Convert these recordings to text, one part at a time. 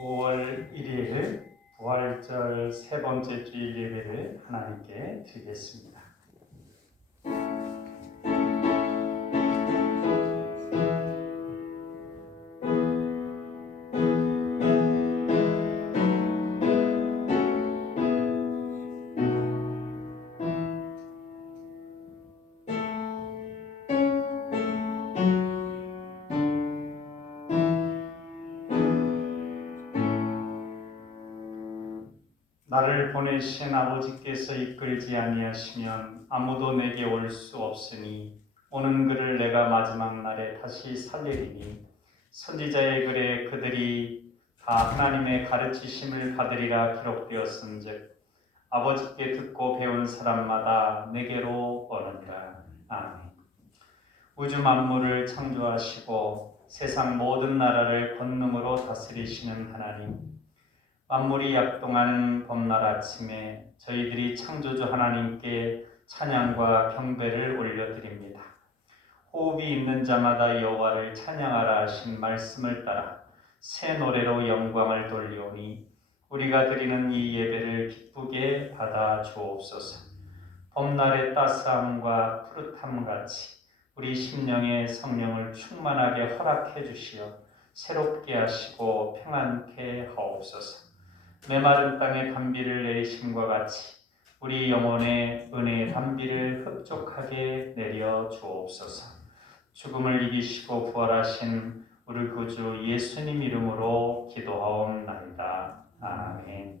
5월 1일 부활절 세 번째 주일 예배를 하나님께 드리겠습니다. 나를 보내신 아버지께서 이끌지 아니하시면 아무도 내게 올 수 없으니 오는 그를 내가 마지막 날에 다시 살리리니 선지자의 글에 그들이 다 하나님의 가르치심을 받으리라 기록되었은즉 아버지께 듣고 배운 사람마다 내게로 오느니라. 아멘. 우주 만물을 창조하시고 세상 모든 나라를 권능으로 다스리시는 하나님, 만물이 약동하는 봄날 아침에 저희들이 창조주 하나님께 찬양과 경배를 올려드립니다. 호흡이 있는 자마다 여호와를 찬양하라 하신 말씀을 따라 새 노래로 영광을 돌리오니 우리가 드리는 이 예배를 기쁘게 받아 주옵소서. 봄날의 따스함과 푸릇함 같이 우리 심령에 성령을 충만하게 허락해 주시어 새롭게 하시고 평안케 하옵소서. 메마른 땅에 단비를 내리심과 같이 우리 영혼에 은혜의 단비를 흡족하게 내려 주옵소서. 죽음을 이기시고 부활하신 우리 구주 예수님 이름으로 기도하옵나이다. 아멘.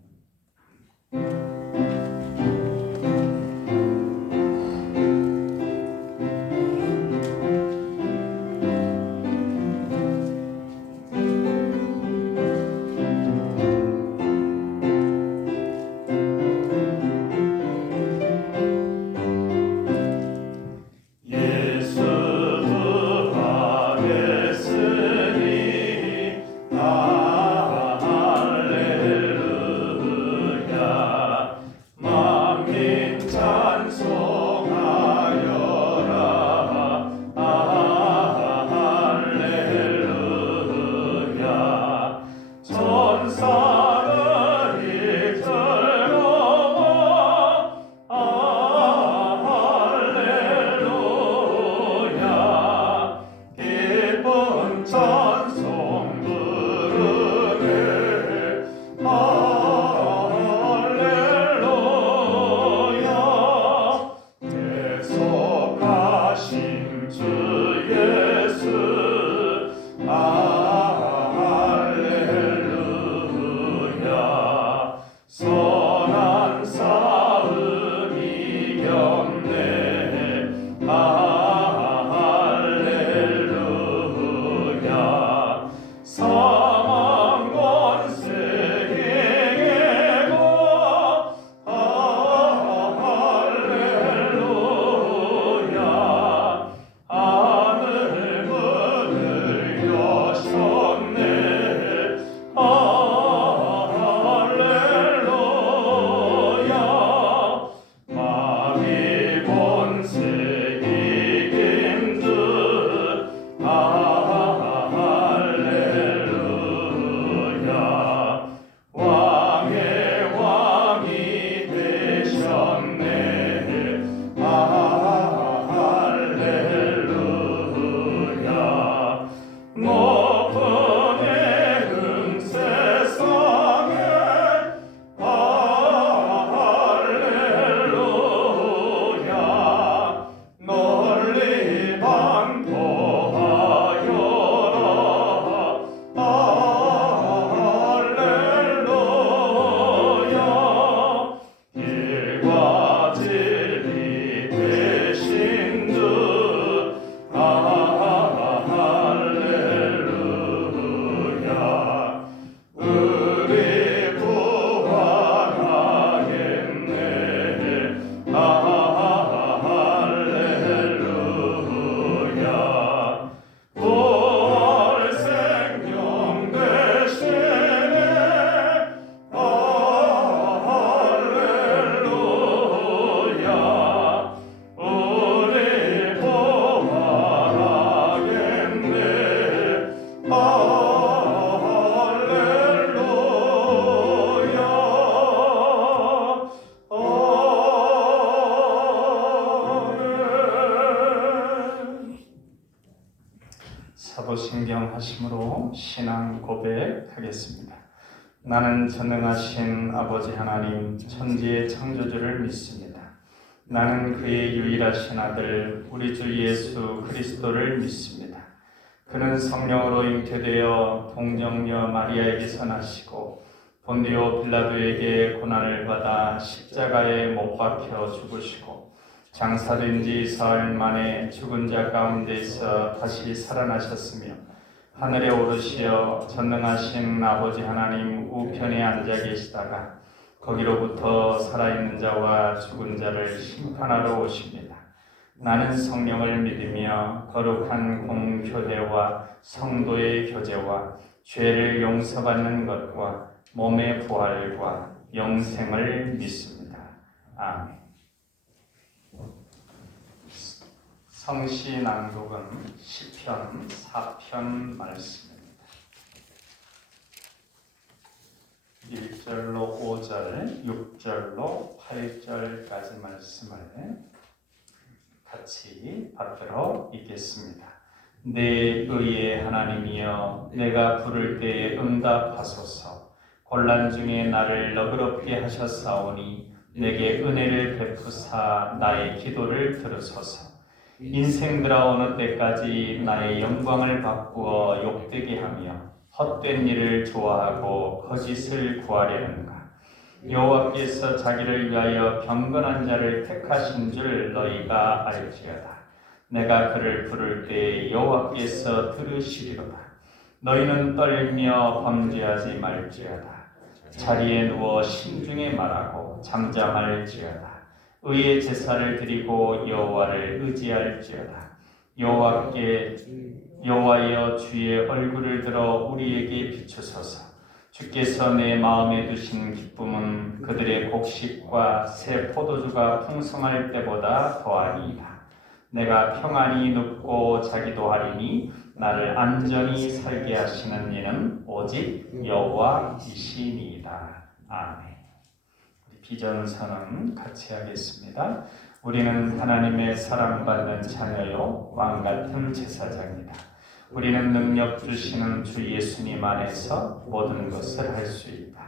기도하심으로 신앙 고백하겠습니다. 나는 전능하신 아버지 하나님 천지의 창조주를 믿습니다. 나는 그의 유일하신 아들 우리 주 예수 그리스도를 믿습니다. 그는 성령으로 잉태되어 동정녀 마리아에게서 나시고 본디오 빌라도에게 고난을 받아 십자가에 못 박혀 죽으시고 장사된 지 사흘 만에 죽은 자 가운데서 다시 살아나셨으며 하늘에 오르시어 전능하신 아버지 하나님 우편에 앉아 계시다가 거기로부터 살아있는 자와 죽은 자를 심판하러 오십니다. 나는 성령을 믿으며 거룩한 공교회와 성도의 교제와 죄를 용서받는 것과 몸의 부활과 영생을 믿습니다. 아멘. 성시 낭독은 시편 4편 말씀입니다. 1절로 5절, 6절로 8절까지 말씀을 같이 받들어 읽겠습니다. 내 의의 하나님이여, 내가 부를 때에 응답하소서. 곤란 중에 나를 너그럽게 하셨사오니 내게 은혜를 베푸사 나의 기도를 들으소서. 인생들아 어느 때까지 나의 영광을 바꾸어 욕되게 하며 헛된 일을 좋아하고 거짓을 구하려는가? 여호와께서 자기를 위하여 경건한 자를 택하신 줄 너희가 알지어다. 내가 그를 부를 때 여호와께서 들으시리로다. 너희는 떨며 범죄하지 말지어다. 자리에 누워 신중에 말하고 잠잠할지어다. 의의 제사를 드리고 여호와를 의지할지어다. 여호와여 주의 얼굴을 들어 우리에게 비추소서. 주께서 내 마음에 두신 기쁨은 그들의 곡식과 새 포도주가 풍성할 때보다 더하니이다. 내가 평안히 눕고 자기도 하리니 나를 안전히 살게 하시는 이는 오직 여호와이시니이다. 아멘. 비전선언 같이 하겠습니다. 우리는 하나님의 사랑받는 자녀요 왕같은 제사장이다. 우리는 능력 주시는 주 예수님 안에서 모든 것을 할 수 있다.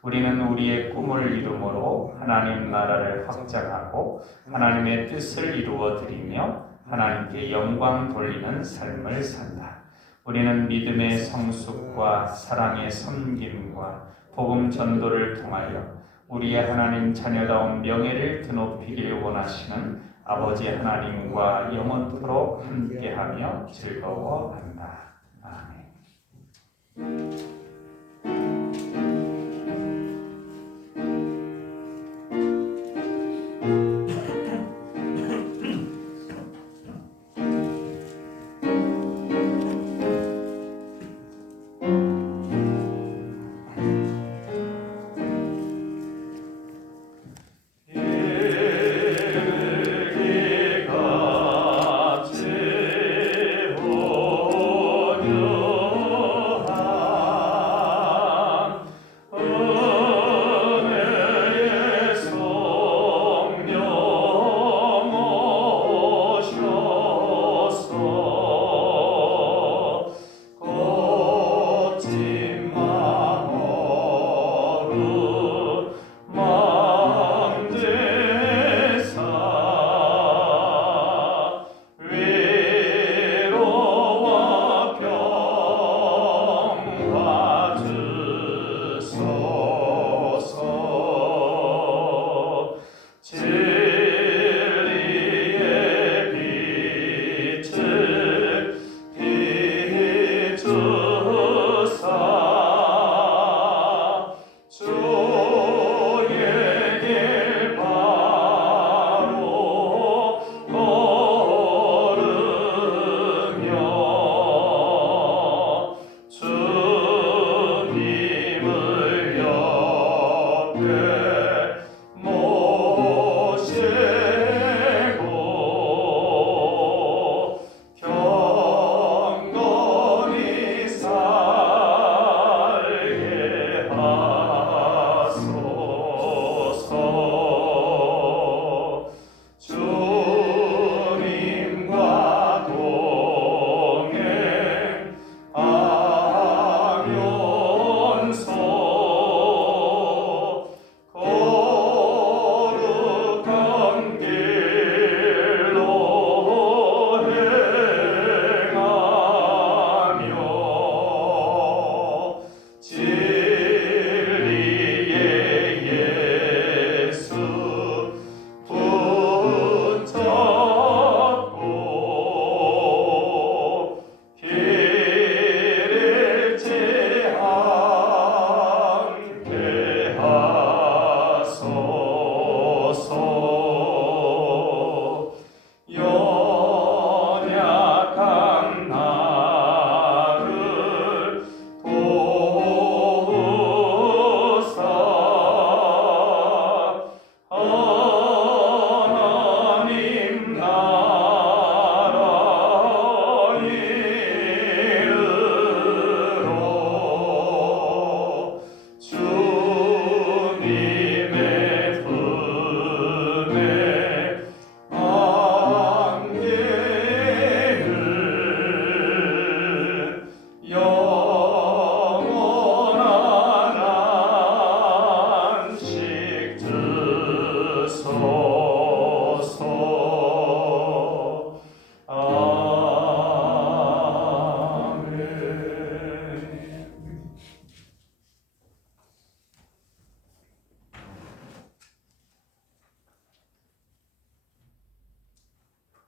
우리는 우리의 꿈을 이루므로 하나님 나라를 확장하고 하나님의 뜻을 이루어 드리며 하나님께 영광 돌리는 삶을 산다. 우리는 믿음의 성숙과 사랑의 섬김과 복음 전도를 통하여 우리의 하나님 자녀다운 명예를 드높이길 원하시는 아버지 하나님과 영원토록 함께하며 즐거워한다. 아멘.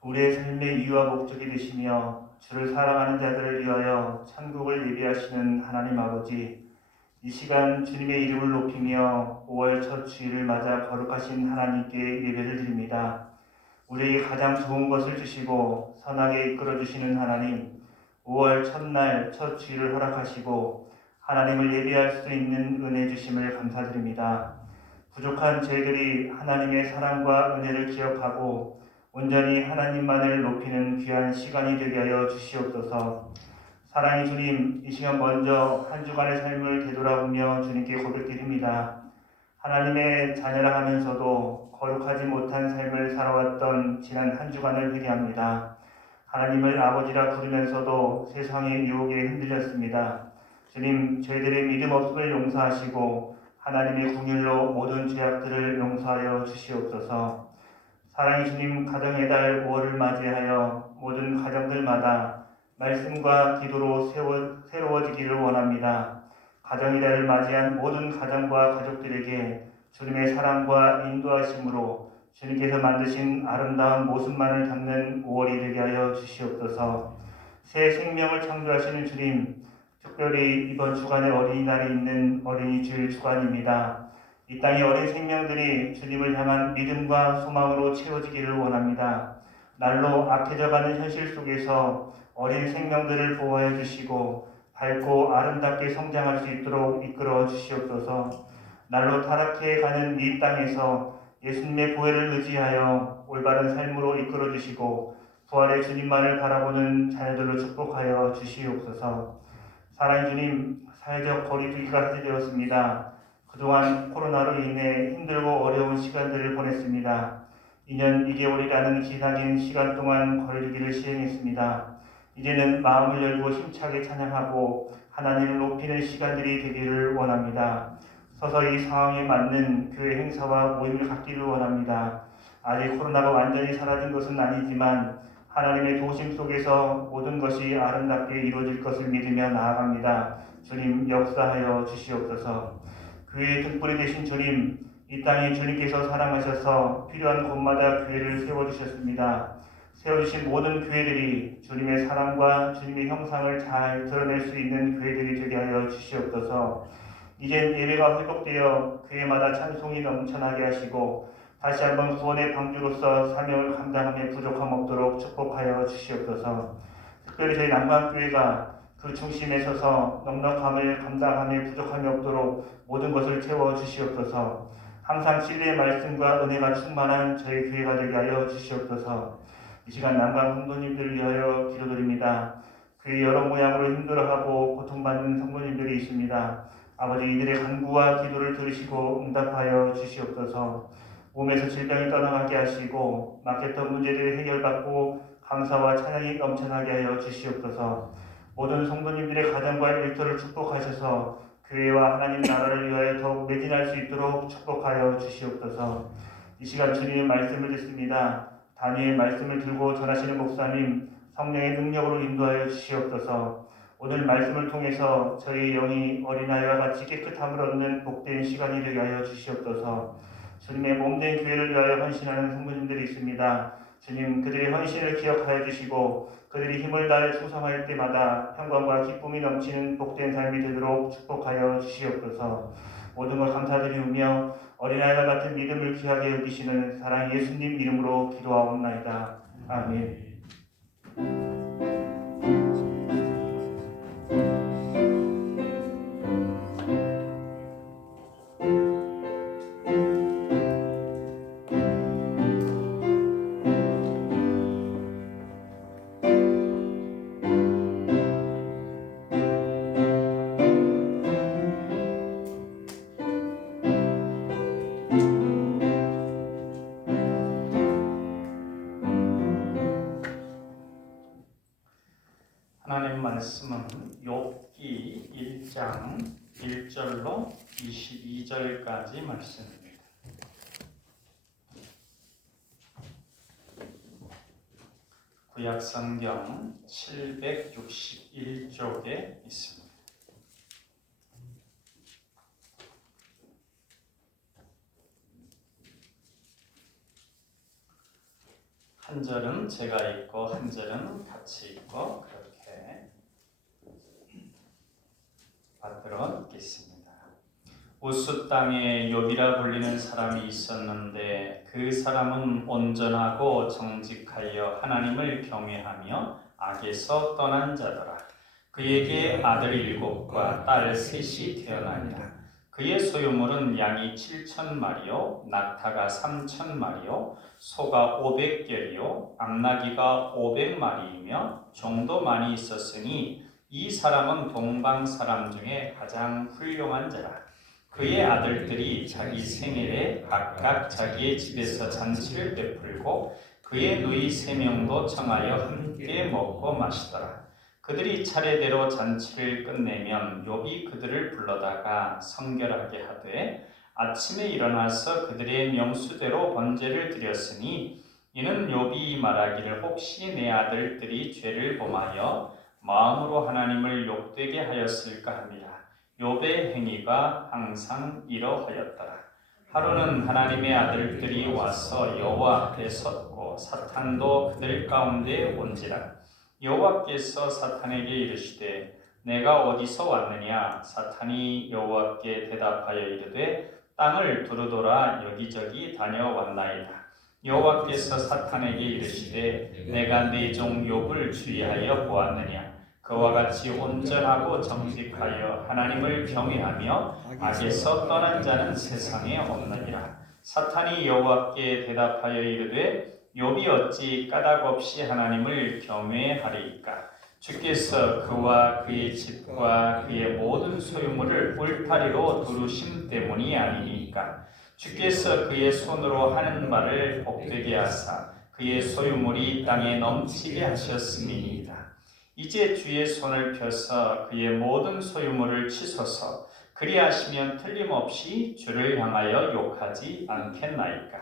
우리의 삶의 이유와 목적이 되시며 주를 사랑하는 자들을 위하여 천국을 예비하시는 하나님 아버지, 이 시간 주님의 이름을 높이며 5월 첫 주일을 맞아 거룩하신 하나님께 예배를 드립니다. 우리에게 가장 좋은 것을 주시고 선하게 이끌어 주시는 하나님, 5월 첫날 첫 주일을 허락하시고 하나님을 예배할 수 있는 은혜 주심을 감사드립니다. 부족한 저희들이 하나님의 사랑과 은혜를 기억하고 온전히 하나님만을 높이는 귀한 시간이 되게 하여 주시옵소서. 사랑의 주님, 이 시간 먼저 한 주간의 삶을 되돌아보며 주님께 고백드립니다. 하나님의 자녀라 하면서도 거룩하지 못한 삶을 살아왔던 지난 한 주간을 회개합니다. 하나님을 아버지라 부르면서도 세상의 유혹에 흔들렸습니다. 주님, 저희들의 믿음 없음을 용서하시고 하나님의 긍휼로 모든 죄악들을 용서하여 주시옵소서. 사랑의 주님, 가정의 달 5월을 맞이하여 모든 가정들마다 말씀과 기도로 새로워지기를 원합니다. 가정의 달을 맞이한 모든 가정과 가족들에게 주님의 사랑과 인도하심으로 주님께서 만드신 아름다운 모습만을 담는 5월이 되게 하여 주시옵소서. 새 생명을 창조하시는 주님, 특별히 이번 주간에 어린이날이 있는 어린이 주일 주간입니다. 이 땅의 어린 생명들이 주님을 향한 믿음과 소망으로 채워지기를 원합니다. 날로 악해져가는 현실 속에서 어린 생명들을 보호해 주시고 밝고 아름답게 성장할 수 있도록 이끌어 주시옵소서. 날로 타락해 가는 이 땅에서 예수님의 보혜를 의지하여 올바른 삶으로 이끌어 주시고 부활의 주님만을 바라보는 자녀들로 축복하여 주시옵소서. 사랑의 주님, 사회적 거리두기가 해제되었습니다. 그동안 코로나로 인해 힘들고 어려운 시간들을 보냈습니다. 2년 2개월이라는 기나긴 시간 동안 거리두기를 시행했습니다. 이제는 마음을 열고 힘차게 찬양하고 하나님을 높이는 시간들이 되기를 원합니다. 서서히 상황에 맞는 교회 행사와 모임을 갖기를 원합니다. 아직 코로나가 완전히 사라진 것은 아니지만 하나님의 도심 속에서 모든 것이 아름답게 이루어질 것을 믿으며 나아갑니다. 주님, 역사하여 주시옵소서. 교회의 등불이 되신 주님, 이 땅에 주님께서 사랑하셔서 필요한 곳마다 교회를 세워주셨습니다. 세워주신 모든 교회들이 주님의 사랑과 주님의 형상을 잘 드러낼 수 있는 교회들이 되게 하여 주시옵소서. 이젠 예배가 회복되어 교회마다 찬송이 넘쳐나게 하시고 다시 한번 구원의 방주로서 사명을 감당함에 부족함 없도록 축복하여 주시옵소서. 특별히 저희 남강교회가 그 중심에 서서 넉넉함을 감당함에 부족함이 없도록 모든 것을 채워 주시옵소서. 항상 진리의 말씀과 은혜가 충만한 저희 교회가 되게 하여 주시옵소서. 이 시간 남강 성도님들을 위하여 기도드립니다. 교회 여러 모양으로 힘들어하고 고통받는 성도님들이 있습니다. 아버지, 이들의 간구와 기도를 들으시고 응답하여 주시옵소서. 몸에서 질병이 떠나가게 하시고 막혔던 문제들이 해결받고 감사와 찬양이 넘쳐나게 하여 주시옵소서. 모든 성도님들의 가정과 일터를 축복하셔서 교회와 하나님 나라를 위하여 더욱 매진할 수 있도록 축복하여 주시옵소서. 이 시간 주님의 말씀을 듣습니다. 단위의 말씀을 들고 전하시는 목사님, 성령의 능력으로 인도하여 주시옵소서. 오늘 말씀을 통해서 저희 영이 어린아이와 같이 깨끗함을 얻는 복된 시간이 되게 하여 주시옵소서. 주님의 몸된 교회를 위하여 헌신하는 성도님들이 있습니다. 주님, 그들의 헌신을 기억하여 주시고 그들이 힘을 다해 충성할 때마다 평강과 기쁨이 넘치는 복된 삶이 되도록 축복하여 주시옵소서. 모든 걸 감사드리며 어린아이와 같은 믿음을 귀하게 여기시는 사랑 예수님 이름으로 기도하옵나이다. 아멘. 하나님 말씀은 욥기 1장 1절로 22절까지 말씀입니다. 구약성경 761쪽에 있습니다. 한 절은 제가 읽고 한 절은 같이 읽고 그렇게 받들어 읽겠습니다. 우스 땅에 욥이라 불리는 사람이 있었는데 그 사람은 온전하고 정직하여 하나님을 경외하며 악에서 떠난 자더라. 그에게 아들 7과 딸 3이 태어나니라. 그의 소유물은 양이 7,000마리요 낙타가 3,000마리요 소가 500결이요 암나귀가 500마리이며 종도 많이 있었으니 이 사람은 동방 사람 중에 가장 훌륭한 자라. 그의 아들들이 자기 생일에 각각 자기의 집에서 잔치를 베풀고 그의 누이 3명도 청하여 함께 먹고 마시더라. 그들이 차례대로 잔치를 끝내면 욥이 그들을 불러다가 성결하게 하되 아침에 일어나서 그들의 명수대로 번제를 드렸으니 이는 욥이 말하기를 혹시 내 아들들이 죄를 범하여 마음으로 하나님을 욕되게 하였을까 합니다. 욥의 행위가 항상 이러하였더라. 하루는 하나님의 아들들이 와서 여호와 앞에 섰고 사탄도 그들 가운데 온지라. 여호와께서 사탄에게 이르시되 내가 어디서 왔느냐? 사탄이 여호와께 대답하여 이르되 땅을 두루돌아 여기저기 다녀왔나이다. 여호와께서 사탄에게 이르시되 내가 네 종 욥을 주의하여 보았느냐? 그와 같이 온전하고 정직하여 하나님을 경외하며 악에서 떠난 자는 세상에 없느니라. 사탄이 여호와께 대답하여 이르되 욥이 어찌 까닭없이 하나님을 경외하리이까? 주께서 그와 그의 집과 그의 모든 소유물을 울타리로 두르심 때문이 아니니까. 주께서 그의 손으로 하는 말을 복되게 하사 그의 소유물이 땅에 넘치게 하셨음이니이다. 이제 주의 손을 펴서 그의 모든 소유물을 치소서. 그리하시면 틀림없이 주를 향하여 욕하지 않겠나이까?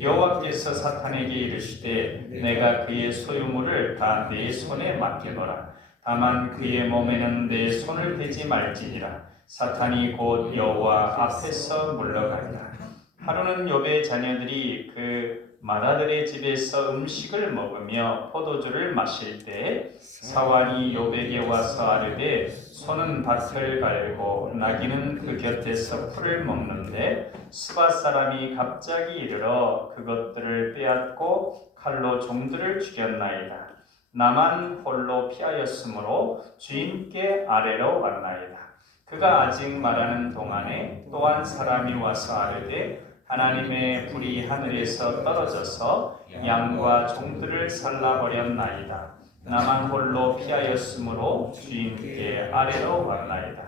여호와께서 사탄에게 이르시되 내가 그의 소유물을 다 내 손에 맡겨놓으라. 다만 그의 몸에는 내 손을 대지 말지니라. 사탄이 곧 여호와 앞에서 물러가니라. 하루는 욥의 자녀들이 그 맏아들의 집에서 음식을 먹으며 포도주를 마실 때 사환이 욥에게 와서 아뢰되 소는 밭을 갈고 나귀는 그 곁에서 풀을 먹는데 스밧 사람이 갑자기 이르러 그것들을 빼앗고 칼로 종들을 죽였나이다. 나만 홀로 피하였으므로 주인께 아래로 왔나이다. 그가 아직 말하는 동안에 또 한 사람이 와서 아뢰되 하나님의 불이 하늘에서 떨어져서 양과 종들을 살라버렸나이다. 나만 홀로 피하였으므로 주인께 아래로 왔나이다.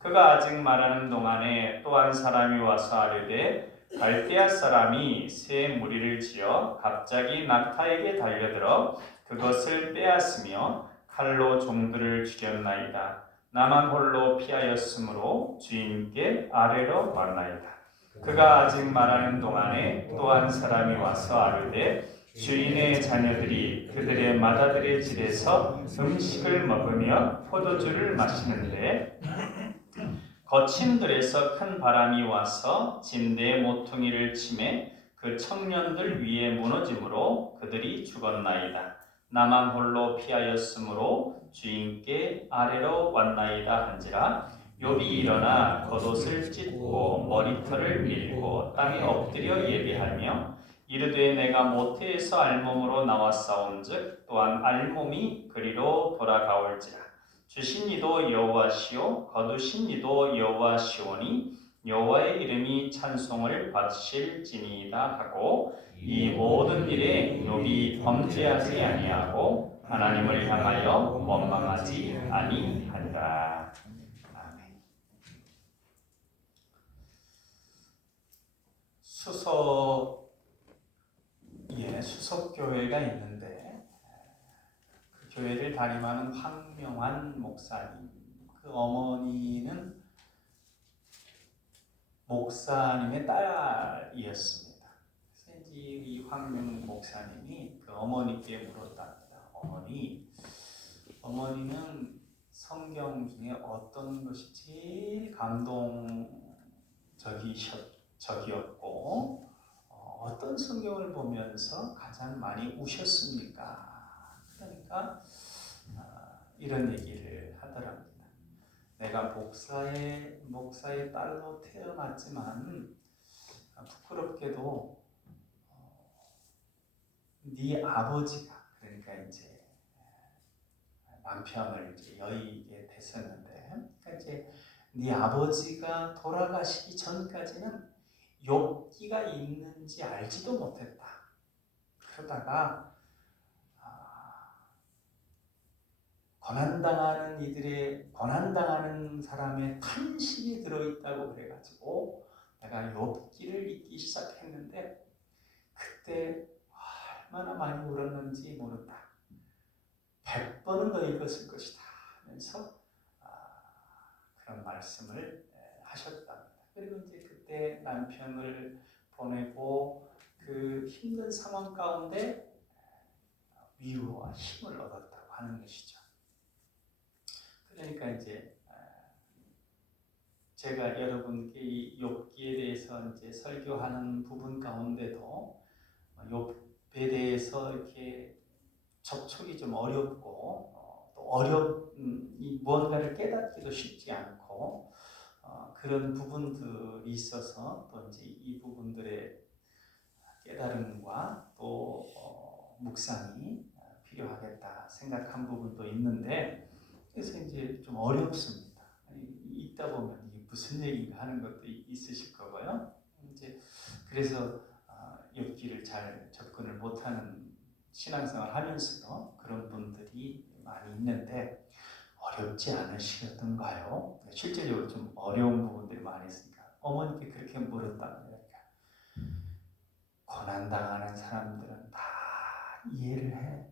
그가 아직 말하는 동안에 또 한 사람이 와서 아뢰되 갈대아 사람이 새 무리를 지어 갑자기 낙타에게 달려들어 그것을 빼앗으며 칼로 종들을 죽였나이다. 나만 홀로 피하였으므로 주인께 아래로 왔나이다. 그가 아직 말하는 동안에 또 한 사람이 와서 아뢰되 주인의 자녀들이 그들의 맏아들의 집에서 음식을 먹으며 포도주를 마시는데 거친 들에서 큰 바람이 와서 침대의 모퉁이를 치매 그 청년들 위에 무너짐으로 그들이 죽었나이다. 나만 홀로 피하였으므로 주인께 아래로 왔나이다 한지라. 욥이 일어나 겉옷을 찢고 머리털을 밀고 땅에 엎드려 예배하며 이르되 내가 모태에서 알몸으로 나왔사온즉 또한 알몸이 그리로 돌아가올지라. 주신 이도 여호와시오 거두신 이도 여호와시오니 여호와의 이름이 찬송을 받으실지니이다 하고 이 모든 일에 욥이 범죄하지 아니하고 하나님을 향하여 원망하지 아니하니라. 아멘. 수석 교회가 있는데 그 교회를 담임하는 황명환 목사님, 그 어머니는 목사님의 딸이었습니다. 그래서 이제 이 황명 목사님이 그 어머니께 물었답니다. 어머니는 성경 중에 어떤 것이 제일 감동적이었고 어떤 성경을 보면서 가장 많이 우셨습니까? 그러니까 이런 얘기를 하더랍니다. 내가 목사의 딸로 태어났지만 부끄럽게도 네 아버지가, 그러니까 이제 남편을 이제 여의게 됐었는데, 그러니까 이제 네 아버지가 돌아가시기 전까지는 욥기가 있는지 알지도 못했다. 그러다가 고난당하는 사람의 탄식이 들어있다고 그래가지고 내가 욥기를 읽기 시작했는데 그때 얼마나 많이 울었는지 모른다. 100번은 더 읽었을 것이다 하면서 그런 말씀을 하셨답니다. 그리고 이제 그때 남편을 보내고 그 힘든 상황 가운데 위로와 힘을 얻었다고 하는 것이죠. 그러니까 이제 제가 여러분께 이 욥기에 대해서 이제 설교하는 부분 가운데도 욥에 대해서 이렇게 접촉이 좀 어렵고 또 무언가를 깨닫기도 쉽지 않고 그런 부분들이 있어서 또 이제 이 부분들의 깨달음과 또 묵상이 필요하겠다 생각한 부분도 있는데, 그래서 이제 좀 어렵습니다. 읽다 보면 이게 무슨 얘기인가 하는 것도 있으실 거고요. 이제 그래서 욥기를 잘 접근을 못하는 신앙생활 하면서도 그런 분들이 많이 있는데 어렵지 않으시던가요? 실제적으로 좀 어려운 부분들이 많이 있으니까 어머니께 그렇게 물었답니다. 고난당하는 사람들은 다 이해를 해.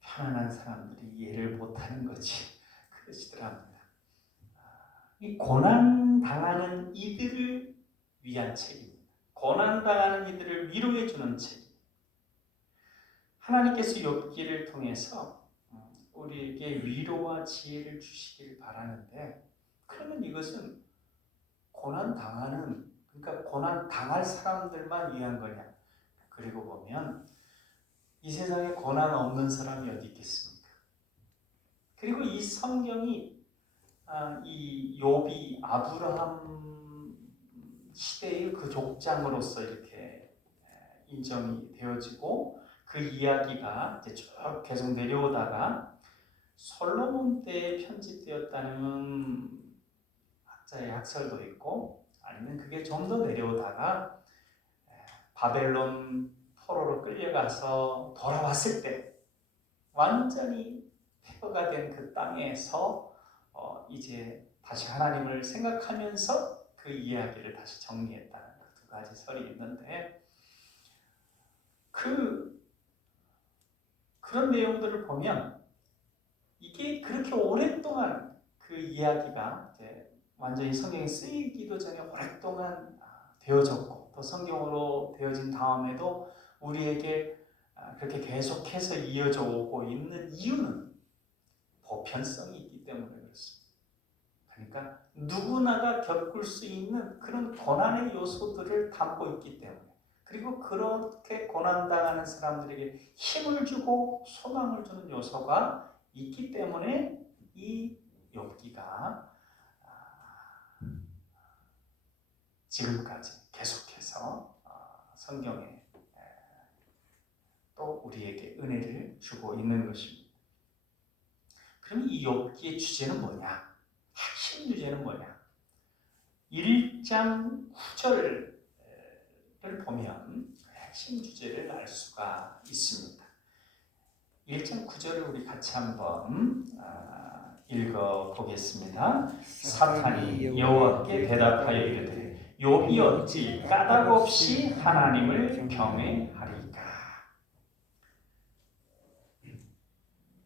편안한 사람들이 이해를 못하는 거지. 그러시더랍니다. 이 고난당하는 이들을 위한 책입니다. 고난당하는 이들을 위로해주는 책입니다. 하나님께서 욥기를 통해서 우리에게 위로와 지혜를 주시기를 바라는데, 그러면 이것은 고난당하는, 그러니까 고난당할 사람들만 위한 거냐? 그리고 보면 이 세상에 고난 없는 사람이 어디 있겠습니까? 그리고 이 성경이 이 욥이 아브라함 시대의 그 족장으로서 이렇게 인정이 되어지고 그 이야기가 이제 쭉 계속 내려오다가 솔로몬 때에 편집되었다는 학자의 학설도 있고, 아니면 그게 좀 더 내려오다가 바벨론 포로로 끌려가서 돌아왔을 때 완전히 폐허가 된 그 땅에서 이제 다시 하나님을 생각하면서 그 이야기를 다시 정리했다는 그 두 가지 설이 있는데, 그런 내용들을 보면 이게 그렇게 오랫동안 그 이야기가 이제 완전히 성경에 쓰이기도 전에 오랫동안 되어졌고, 또 성경으로 되어진 다음에도 우리에게 그렇게 계속해서 이어져 오고 있는 이유는 보편성이 있기 때문에 그렇습니다. 그러니까 누구나가 겪을 수 있는 그런 고난의 요소들을 담고 있기 때문에, 그리고 그렇게 고난당하는 사람들에게 힘을 주고 소망을 주는 요소가 있기 때문에 이 욥기가 지금까지 계속해서 성경에 또 우리에게 은혜를 주고 있는 것입니다. 그럼 이 욥기의 주제는 뭐냐? 핵심 주제는 뭐냐? 1장 9절을 보면 핵심 주제를 알 수가 있습니다. 1장 9절을 우리 같이 한번 읽어보겠습니다. 사탄이 여호와께 대답하여 이르되 욥이 어찌 까닭없이 하나님을 경외하리까?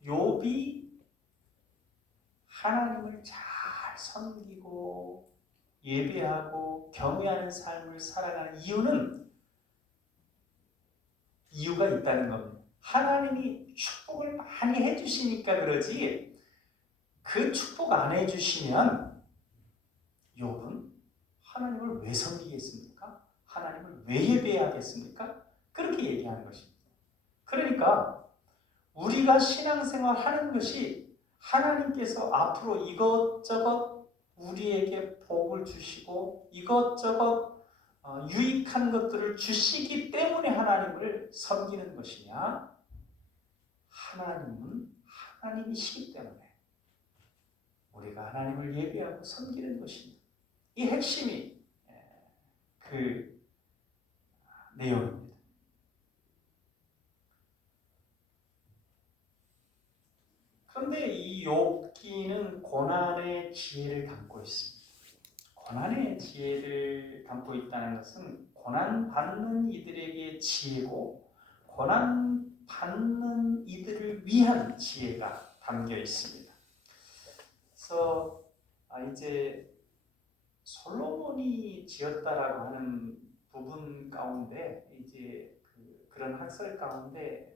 욥이 하나님을 잘 섬기고 예배하고 경외하는 삶을 살아가는 이유가 있다는 겁니다. 하나님이 축복을 많이 해주시니까 그러지, 그 축복 안 해주시면 욥은 하나님을 왜 섬기겠습니까? 하나님을 왜 예배해야겠습니까? 그렇게 얘기하는 것입니다. 그러니까 우리가 신앙생활 하는 것이 하나님께서 앞으로 이것저것 우리에게 복을 주시고 이것저것 유익한 것들을 주시기 때문에 하나님을 섬기는 것이냐? 하나님은 하나님이시기 때문에 우리가 하나님을 예배하고 섬기는 것입니다. 이 핵심이 그 내용입니다. 그런데 이 욥기는 고난의 지혜를 담고 있습니다. 고난의 지혜를 담고 있다는 것은 고난받는 이들에게 지혜고 고난받는 이들을 위한 지혜가 담겨 있습니다. 그래서 이제 솔로몬이 지었다라고 하는 부분 가운데 이제 그런 학설 가운데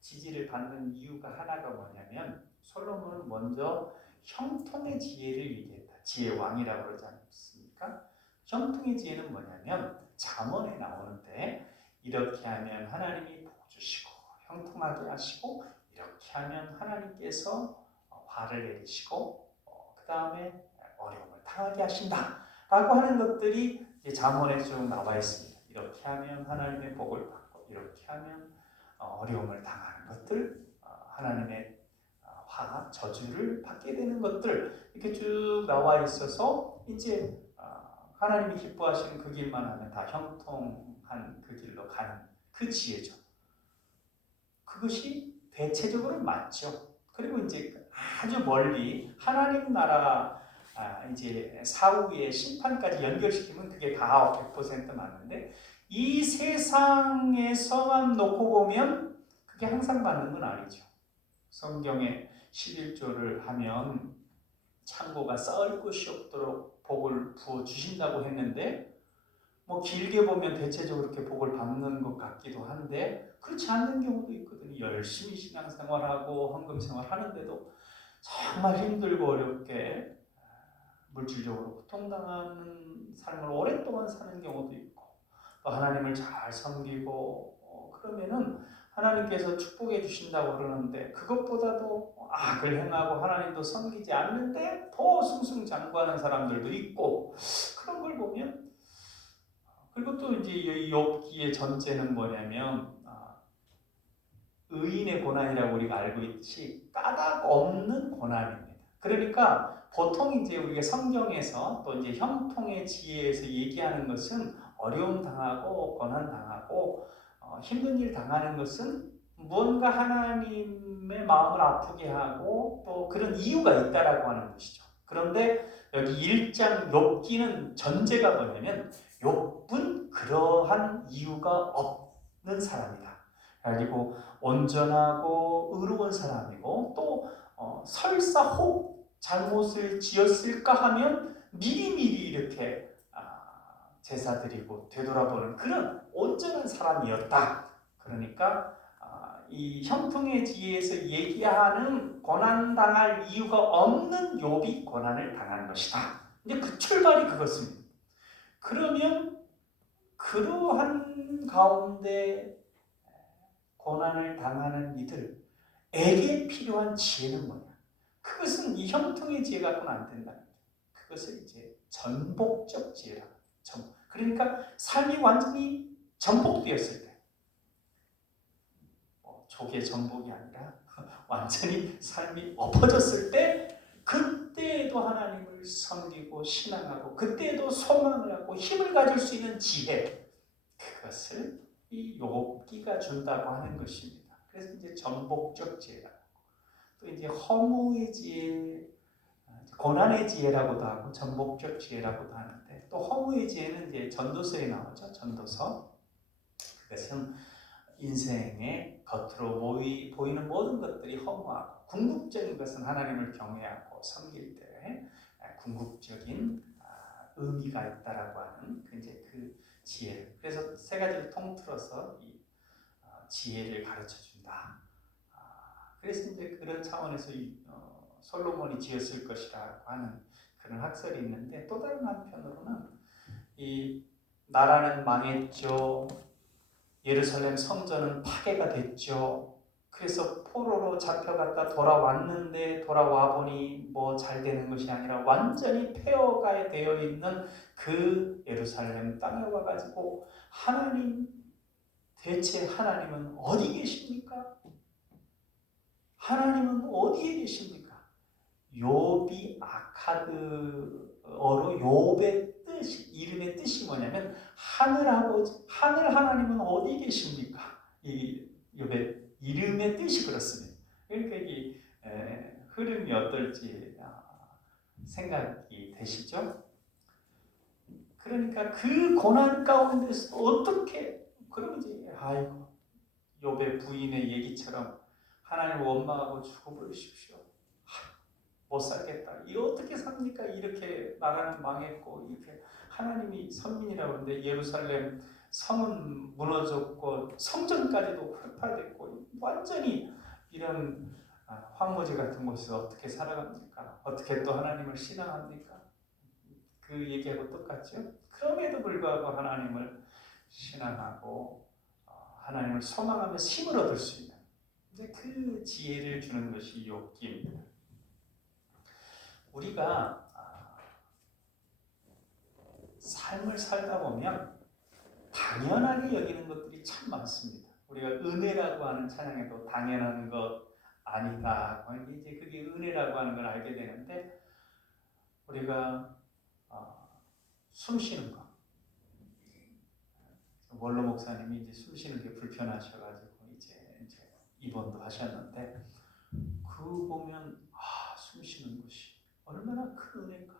지지를 받는 이유가 하나가 뭐냐면 솔로몬은 먼저 형통의 지혜를 얘기했다. 지혜 왕이라고 그러지 않습니까? 형통의 지혜는 뭐냐면 잠언에 나오는데 이렇게 하면 하나님이 복 주시고 형통하게 하시고 이렇게 하면 하나님께서 화를 내리시고 그 다음에 어려움을 당하게 하신다 라고 하는 것들이 이제 잠언에 쭉 나와 있습니다. 이렇게 하면 하나님의 복을 받고 이렇게 하면 어려움을 당하는 것들, 하나님의 화, 저주를 받게 되는 것들 이렇게 쭉 나와 있어서 이제 하나님이 기뻐하시는 그 길만 하면 다 형통한 그 길로 가는 그 지혜죠. 그것이 대체적으로 맞죠. 그리고 이제 아주 멀리 하나님 나라 이제 사후의 심판까지 연결시키면 그게 다 100% 맞는데 이 세상에서만 놓고 보면 그게 항상 맞는 건 아니죠. 성경에 11조를 하면 창고가 쌓을 곳이 없도록 복을 부어 주신다고 했는데 뭐 길게 보면 대체적으로 그렇게 복을 받는 것 같기도 한데 그렇지 않는 경우도 있거든요. 열심히 신앙생활하고 헌금생활 하는데도 정말 힘들고 어렵게 물질적으로 고통당하는 삶을 오랫동안 사는 경우도 있고 또 하나님을 잘 섬기고 그러면은 하나님께서 축복해 주신다고 그러는데 그것보다도 악을 행하고 하나님도 섬기지 않는데 더 승승장구하는 사람들도 있고 그런 걸 보면 그리고 또 이제 이 욥기의 전제는 뭐냐면 의인의 고난이라고 우리가 알고 있듯이 까닭 없는 고난입니다. 그러니까 보통 이제 우리가 성경에서 또 이제 형통의 지혜에서 얘기하는 것은 어려움 당하고 고난 당하고 힘든 일 당하는 것은 무언가 하나님의 마음을 아프게 하고 또 그런 이유가 있다라고 하는 것이죠. 그런데 여기 1장 욥기는 전제가 뭐냐면 욥은 그러한 이유가 없는 사람이다. 그리고 온전하고 의로운 사람이고 또 설사 혹 잘못을 지었을까 하면 미리미리 이렇게 제사 드리고 되돌아보는 그런 온전한 사람이었다. 그러니까 이 형통의 지혜에서 얘기하는 고난당할 이유가 없는 욥이 고난을 당한 것이다. 이제 그 출발이 그것입니다. 그러면 그러한 가운데 고난을 당하는 이들에게 필요한 지혜는 뭐냐? 그것은 이 형통의 지혜 갖고는 안 된다는 거죠. 그것을 이제 전복적 지혜라고. 그러니까 삶이 완전히 전복되었을 때, 조개 전복이 아니라 완전히 삶이 엎어졌을 때, 그때에도 하나님을 섬기고 신앙하고, 그때에도 소망을 하고 힘을 가질 수 있는 지혜, 그것을 이 욥기가 준다고 하는 것입니다. 그래서 이제 전복적 지혜라고, 또 이제 허무의 지혜, 고난의 지혜라고도 하고 전복적 지혜라고도 하는데 또 허무의 지혜는 이제 전도서에 나오죠. 전도서. 그것은 인생의 겉으로 보이는 모든 것들이 허무하고 궁극적인 것은 하나님을 경외하고 섬길 때 궁극적인 의미가 있다라고 하는 이제 그 지혜. 그래서 세 가지를 통틀어서 이 지혜를 가르쳐 준다. 그래서 이제 그런 차원에서 솔로몬이 지었을 것이라고 하는 그런 학설이 있는데 또 다른 한편으로는 이 나라는 망했죠. 예루살렘 성전은 파괴가 됐죠. 그래서 포로로 잡혀갔다 돌아왔는데 돌아와 보니 뭐 잘 되는 것이 아니라 완전히 폐허가 되어 있는 그 예루살렘 땅에 와가지고 하나님, 대체 하나님은 어디 계십니까? 하나님은 어디에 계십니까? 욥이 아카드어로 욥의 뜻, 이름의 뜻이 뭐냐면 하늘 아버지, 하늘 하나님은 어디 계십니까? 이 욥의 이름의 뜻이 그렇습니다. 그러니까 이 흐름이 어떨지 생각이 되시죠? 그러니까 그 고난 가운데서 어떻게 그러면 이제 아이고 욥의 부인의 얘기처럼 하나님 원망하고 죽어버리십시오. 못 살겠다. 이 어떻게 삽니까? 이렇게 나라는 망했고 이렇게 하나님이 선민이라고 하는데 예루살렘 성은 무너졌고 성전까지도 훼파됐고 완전히 이런 황무지 같은 곳에서 어떻게 살아갑니까? 어떻게 또 하나님을 신앙합니까? 그 얘기하고 똑같죠? 그럼에도 불구하고 하나님을 신앙하고 하나님을 소망하며 힘을 얻을 수 있는 그 지혜를 주는 것이 욥기입니다. 우리가 삶을 살다 보면 당연하게 여기는 것들이 참 많습니다. 우리가 은혜라고 하는 찬양에도 당연한 것 아니다. 이제 그게 은혜라고 하는 걸 알게 되는데 우리가 숨 쉬는 거. 원로 목사님이 이제 숨 쉬는 게 불편하셔가지고 이제 입원도 하셨는데 그 보면 숨 쉬는 것이 얼마나 큰 은혜인가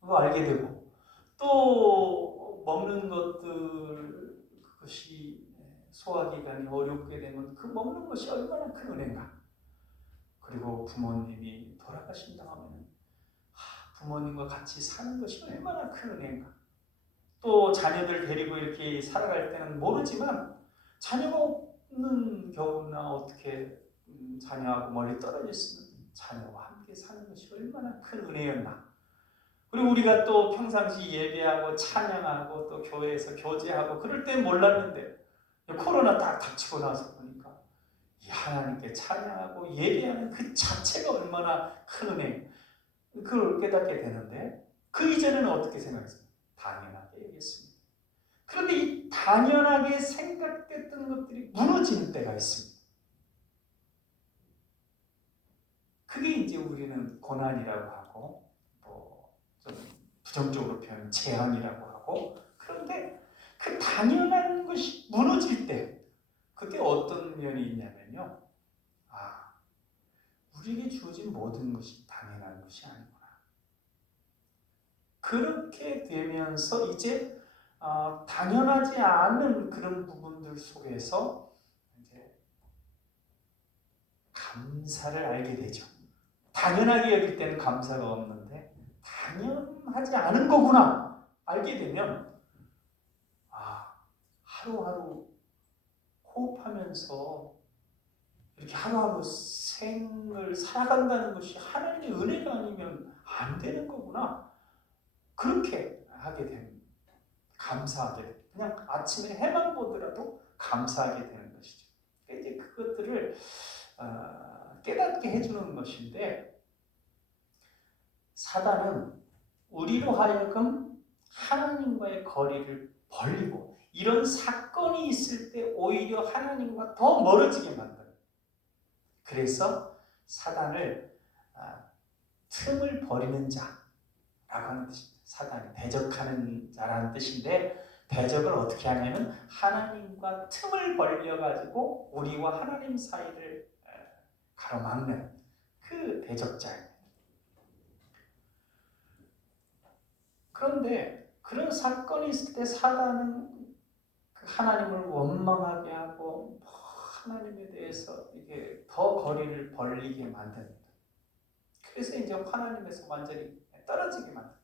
그거 알게 되고 또 먹는 것들 그것이 소화기관이 어렵게 되면 그 먹는 것이 얼마나 큰 은혜인가. 그리고 부모님이 돌아가신다 하면 부모님과 같이 사는 것이 얼마나 큰 은혜인가. 또 자녀들 데리고 이렇게 살아갈 때는 모르지만 자녀가 없는 경우나 어떻게 자녀하고 멀리 떨어져 있으면 자녀와 함께 사는 것이 얼마나 큰 은혜였나. 그리고 우리가 또 평상시 예배하고 찬양하고 또 교회에서 교제하고 그럴 땐 몰랐는데 코로나 딱 닥치고 나서 보니까 이 하나님께 찬양하고 예배하는 그 자체가 얼마나 큰 은혜. 그걸 깨닫게 되는데 그 이전에는 어떻게 생각했습니까? 당연하게 여겼습니다. 그런데 이 당연하게 생각됐던 것들이 무너지는 때가 있습니다. 그게 이제 우리는 고난이라고 하고 좀 부정적으로 표현하면 재앙이라고 하고 그런데 그 당연한 것이 무너질 때 그때 어떤 면이 있냐면요. 우리에게 주어진 모든 것이 당연한 것이 아니구나. 그렇게 되면서 이제 당연하지 않은 그런 부분들 속에서 이제 감사를 알게 되죠. 당연하게 여길 때는 감사가 없는데 당연하지 않은 거구나 알게 되면 하루하루 호흡하면서 이렇게 하루하루 생을 살아간다는 것이 하나님의 은혜가 아니면 안 되는 거구나. 그렇게 하게 됩니다. 감사하게 됩니다. 그냥 아침에 해만 보더라도 감사하게 되는 것이죠. 이제 그것들을 깨닫게 해주는 것인데 사단은 우리로 하여금 하나님과의 거리를 벌리고 이런 사건이 있을 때 오히려 하나님과 더 멀어지게 만들어요. 그래서 사단을 틈을 버리는 자라고 하는 뜻입니다. 사단이 대적하는 자라는 뜻인데 대적을 어떻게 하냐면 하나님과 틈을 벌려가지고 우리와 하나님 사이를 가로막는 그 대적자입니다. 그런데 그런 사건이 있을 때 사단은 하나님을 원망하게 하고 하나님에 대해서 이게 더 거리를 벌리게 만듭니다. 그래서 이제 하나님에서 완전히 떨어지게 만듭니다.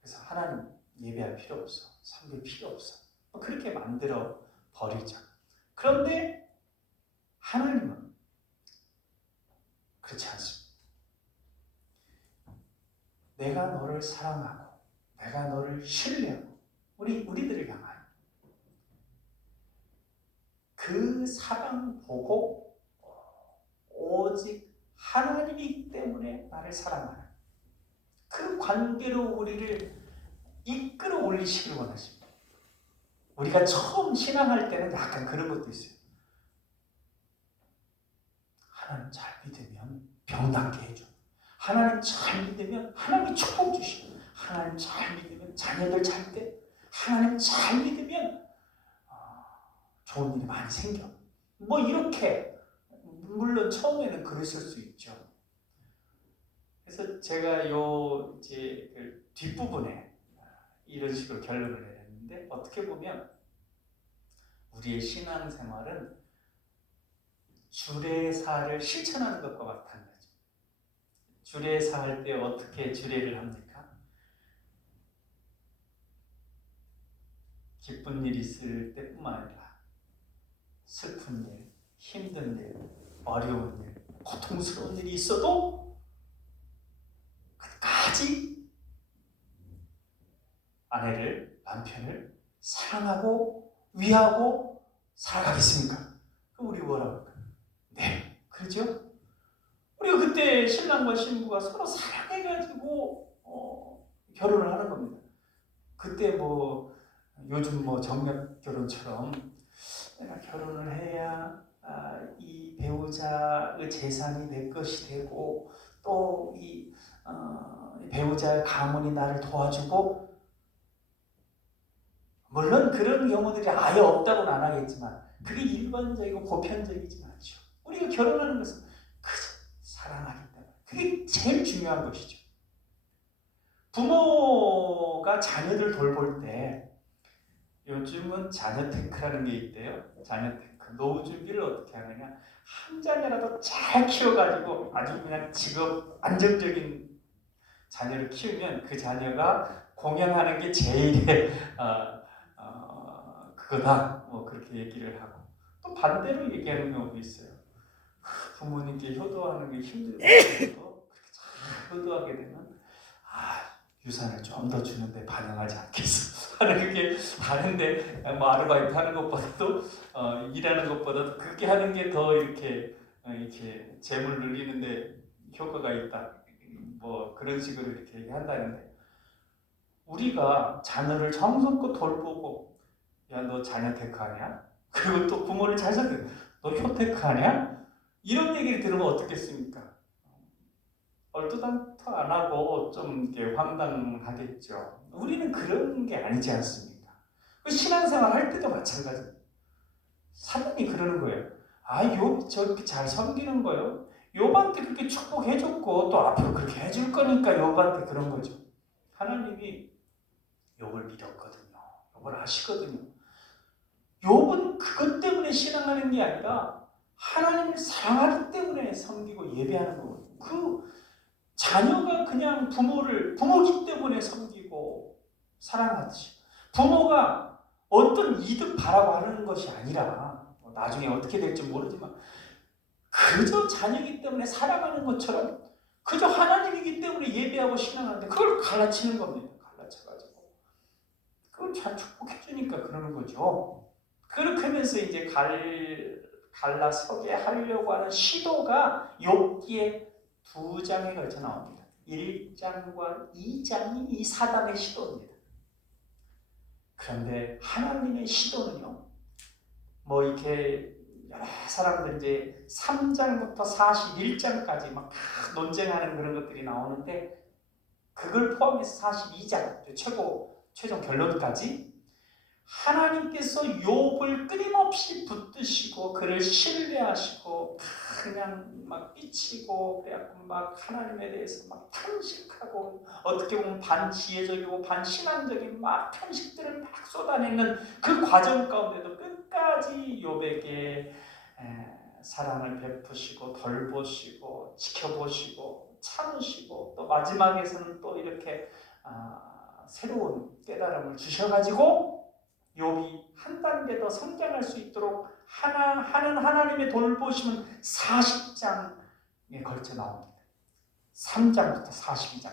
그래서 하나님 예배할 필요 없어. 섬길 필요 없어. 그렇게 만들어 버리죠. 그런데 하나님은 그렇지 않습니다. 내가 너를 사랑하고 내가 너를 신뢰하고 우리들을 향한 그 사랑 보고 오직 하나님이기 때문에 나를 사랑하는 그 관계로 우리를 이끌어 올리시길 원하십니다. 우리가 처음 신앙할 때는 약간 그런 것도 있어요. 하나님 잘 믿으면 병 낫게 해줘. 하나님 잘 믿으면 하나님이 축복 주시고, 하나님 잘 믿으면 자녀들 잘 때, 하나님 잘 믿으면 좋은 일이 많이 생겨. 뭐 이렇게, 물론 처음에는 그러실 수 있죠. 그래서 제가 이제 그 뒷부분에 이런 식으로 결론을 내렸는데, 어떻게 보면 우리의 신앙생활은 주례사를 실천하는 것과 마찬가지. 주례사 할 때 어떻게 주례를 합니까? 기쁜 일 있을 때뿐만 아니라 슬픈 일, 힘든 일, 어려운 일, 고통스러운 일이 있어도 끝까지 아내를, 남편을 사랑하고 위하고 살아가겠습니까? 그럼 우리 뭐라고 할까요? 네, 그렇죠? 우리가 그때 신랑과 신부가 서로 사랑해가지고 결혼을 하는 겁니다. 그때 뭐 요즘 뭐 정략 결혼처럼 내가 결혼을 해야 이 배우자의 재산이 내 것이 되고 또 이 배우자의 가문이 나를 도와주고, 물론 그런 경우들이 아예 없다고는 안 하겠지만 그게 일반적이고 보편적이지 않죠. 우리가 결혼하는 것은 그저 사랑하기 때문에 그게 제일 중요한 것이죠. 부모가 자녀들 돌볼 때 요즘은 자녀 테크라는 게 있대요. 자녀 테크. 노후 준비를 어떻게 하느냐. 한 자녀라도 잘 키워가지고 아주 그냥 직업 안정적인 자녀를 키우면 그 자녀가 공양하는 게 제일의 그거다. 뭐 그렇게 얘기를 하고, 또 반대로 얘기하는 경우도 있어요. 부모님께 효도하는 게 힘들고 그렇게 잘 효도하게 되면 유산을 좀 더 주는데 반영하지 않겠어 하는, 그게 다른데 뭐 아르바이트 하는 것보다도 일하는 것보다도 그렇게 하는 게 더 이렇게 재물 늘리는데 효과가 있다. 뭐 그런 식으로 이렇게 얘기한다는데, 우리가 자녀를 정성껏 돌보고, 야 너 자녀 테크하냐? 그리고 또 부모를 잘 살펴, 너 효테크하냐? 이런 얘기를 들으면 어떻겠습니까? 얼토당토 안 하고 좀 이렇게 황당하겠죠. 우리는 그런 게 아니지 않습니까? 신앙생활 할 때도 마찬가지입니다. 사람이 그러는 거예요. 욥 저렇게 잘 섬기는 거예요. 욥한테 그렇게 축복해줬고 또 앞으로 그렇게 해줄 거니까 욥한테 그런 거죠. 하나님이 욥을 믿었거든요. 욥을 아시거든요. 욥은 그것 때문에 신앙하는 게 아니라 하나님을 사랑하기 때문에 섬기고 예배하는 거거든요. 그 자녀가 그냥 부모기 때문에 섬기고 사랑하듯이, 부모가 어떤 이득 바라고 하는 것이 아니라 나중에 어떻게 될지 모르지만 그저 자녀이기 때문에 사랑하는 것처럼 그저 하나님이기 때문에 예배하고 신앙하는데 그걸 갈라치는 겁니다. 갈라쳐가지고 그걸 잘 축복해 주니까 그러는 거죠. 그렇게 하면서 이제 갈라서게 하려고 하는 시도가 욥기에 2장에 걸쳐 나옵니다. 1장과 2장이 이 사단의 시도입니다. 그런데 하나님의 시도는요, 뭐 이렇게 여러 사람들 이제 3장부터 41장까지 막 다 논쟁하는 그런 것들이 나오는데, 그걸 포함해서 42장 최종 결론까지 하나님께서 욥을 끊임없이 붙드시고 그를 신뢰하시고 그냥 막 삐치고 그래갖고 막 하나님에 대해서 막 탄식하고, 어떻게 보면 반지혜적이고 반신앙적인 막 탄식들을 막 쏟아내는 그 과정 가운데도 끝까지 욥에게 사랑을 베푸시고 돌보시고 지켜보시고 참으시고, 또 마지막에서는 또 이렇게 새로운 깨달음을 주셔가지고 욥이 한 단계 더 성장할 수 있도록 하는 하나님의 돌보심은 40장에 걸쳐 나옵니다. 3장부터 42장.